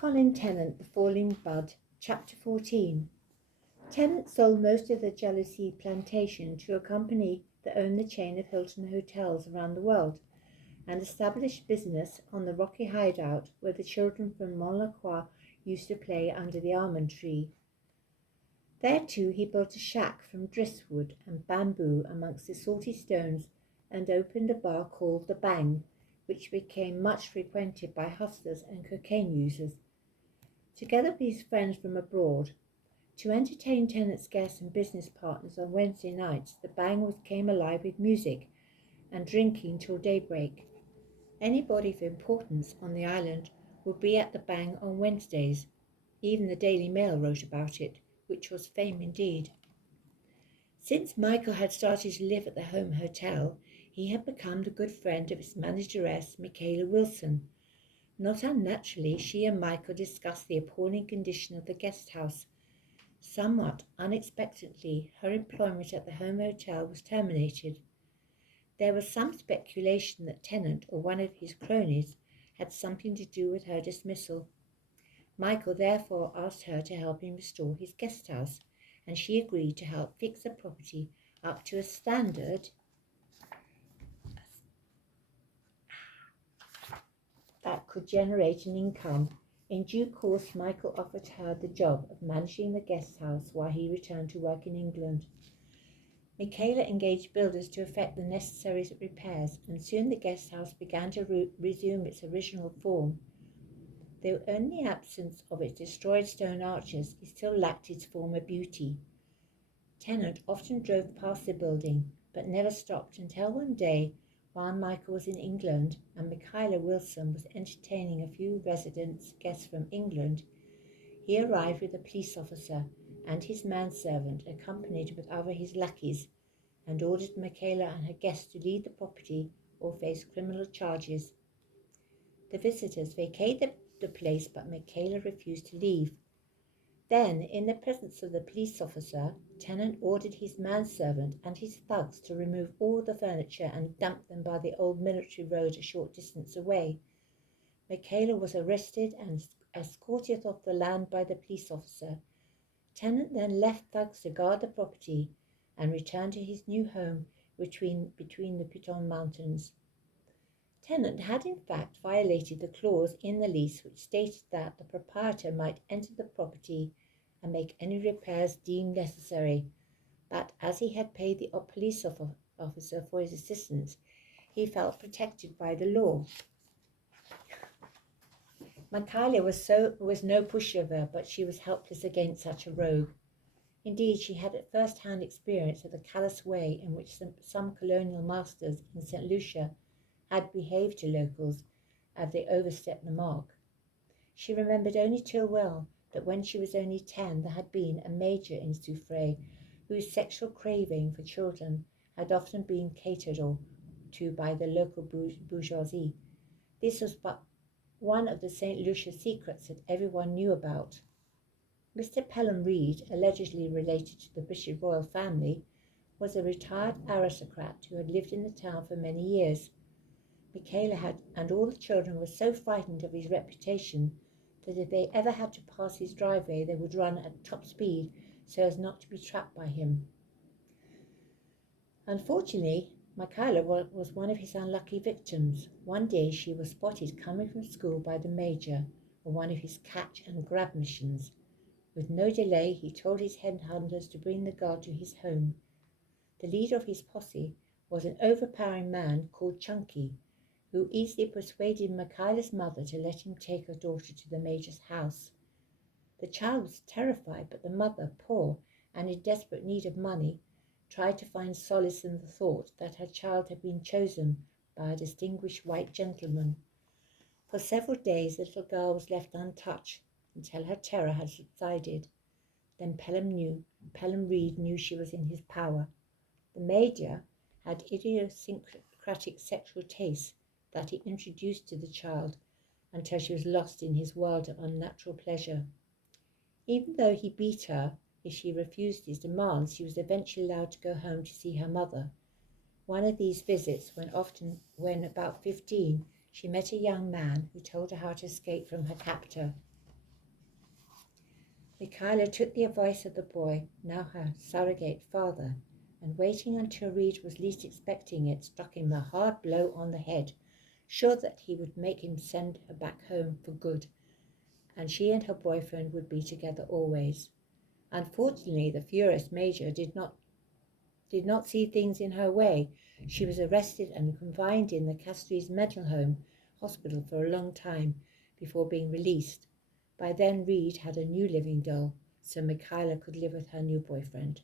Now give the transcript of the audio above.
Colin, Tennant, The Falling Bud, Chapter 14. Tennant sold most of the Jealousy plantation to a company that owned the chain of Hilton hotels around the world and established business on the rocky hideout where the children from Montlacroix used to play under the almond tree. There too he built a shack from driftwood and bamboo amongst the salty stones and opened a bar called the Bang, which became much frequented by hustlers and cocaine users. Together with his friends from abroad, to entertain Tennant's guests and business partners on Wednesday nights, the Bang came alive with music and drinking till daybreak. Anybody of importance on the island would be at the Bang on Wednesdays. Even the Daily Mail wrote about it, which was fame indeed. Since Michael had started to live at the home hotel, he had become the good friend of its manageress, Michaela Wilson. Not unnaturally, she and Michael discussed the appalling condition of the guest house. Somewhat unexpectedly, her employment at the home hotel was terminated. There was some speculation that Tennant or one of his cronies had something to do with her dismissal. Michael therefore asked her to help him restore his guest house, and she agreed to help fix the property up to a standard that could generate an income. In due course, Michael offered her the job of managing the guest house while he returned to work in England. Michaela engaged builders to effect the necessary repairs, and soon the guest house began to resume its original form. Though only the absence of its destroyed stone arches, it still lacked its former beauty. Tennant often drove past the building, but never stopped until one day, while Michael was in England and Michaela Wilson was entertaining a few guests from England, he arrived with a police officer and his manservant, accompanied with other his lackeys, and ordered Michaela and her guests to leave the property or face criminal charges. The visitors vacated the place, but Michaela refused to leave. Then, in the presence of the police officer, Tennant ordered his manservant and his thugs to remove all the furniture and dump them by the old military road a short distance away. Michaela was arrested and escorted off the land by the police officer. Tennant then left thugs to guard the property and returned to his new home between the Piton Mountains. Tennant had in fact violated the clause in the lease which stated that the proprietor might enter the property and make any repairs deemed necessary, but as he had paid the police officer for his assistance, he felt protected by the law. Michaela was no pushover, but she was helpless against such a rogue. Indeed, she had at first-hand experience of the callous way in which some colonial masters in St. Lucia had behaved to locals as they overstepped the mark. She remembered only too well that when she was only 10 there had been a major in Soufrière whose sexual craving for children had often been catered to by the local bourgeoisie. This was but one of the St. Lucia secrets that everyone knew about. Mr. Pelham Reed, allegedly related to the British royal family, was a retired aristocrat who had lived in the town for many years. Michaela and all the children were so frightened of his reputation that if they ever had to pass his driveway, they would run at top speed so as not to be trapped by him. Unfortunately, Michaela was one of his unlucky victims. One day she was spotted coming from school by the major on one of his catch and grab missions. With no delay, he told his headhunters to bring the girl to his home. The leader of his posse was an overpowering man called Chunky, who easily persuaded Michaela's mother to let him take her daughter to the major's house. The child was terrified, but the mother, poor and in desperate need of money, tried to find solace in the thought that her child had been chosen by a distinguished white gentleman. For several days the little girl was left untouched until her terror had subsided. Then Pelham Reed knew she was in his power. The major had idiosyncratic sexual tastes that he introduced to the child until she was lost in his world of unnatural pleasure. Even though he beat her if she refused his demands, she was eventually allowed to go home to see her mother. One of these visits, when about 15, she met a young man who told her how to escape from her captor. Michaela took the advice of the boy, now her surrogate father, and waiting until Reed was least expecting it, struck him a hard blow on the head, sure that he would make him send her back home for good, and she and her boyfriend would be together always. Unfortunately, the furious major did not see things in her way. She was arrested and confined in the Castries mental hospital for a long time before being released. By then, Reed had a new living doll, so Michaela could live with her new boyfriend.